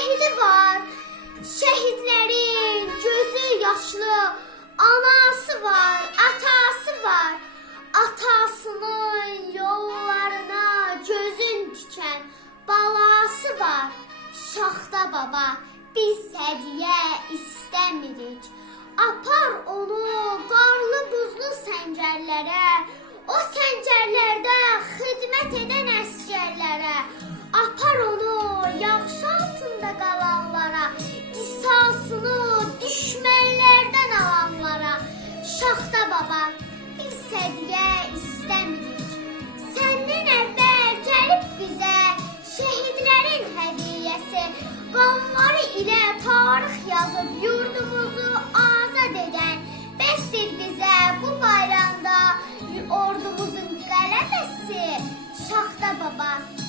şehidi var. Şehitlerin gözü yaşlı anası var, atası var. Atasının yollarına gözün diken balası var. Şaxta baba, biz hediye istemirik. Apar babam. Biz hediye istemedik. Senden evvel gelip bize şehitlerin hediyesi. Kanları ile tarih yazıp yurdumuzu azat eden bestir bize bu bayramda ordumuzun galemesi. Şahta baba.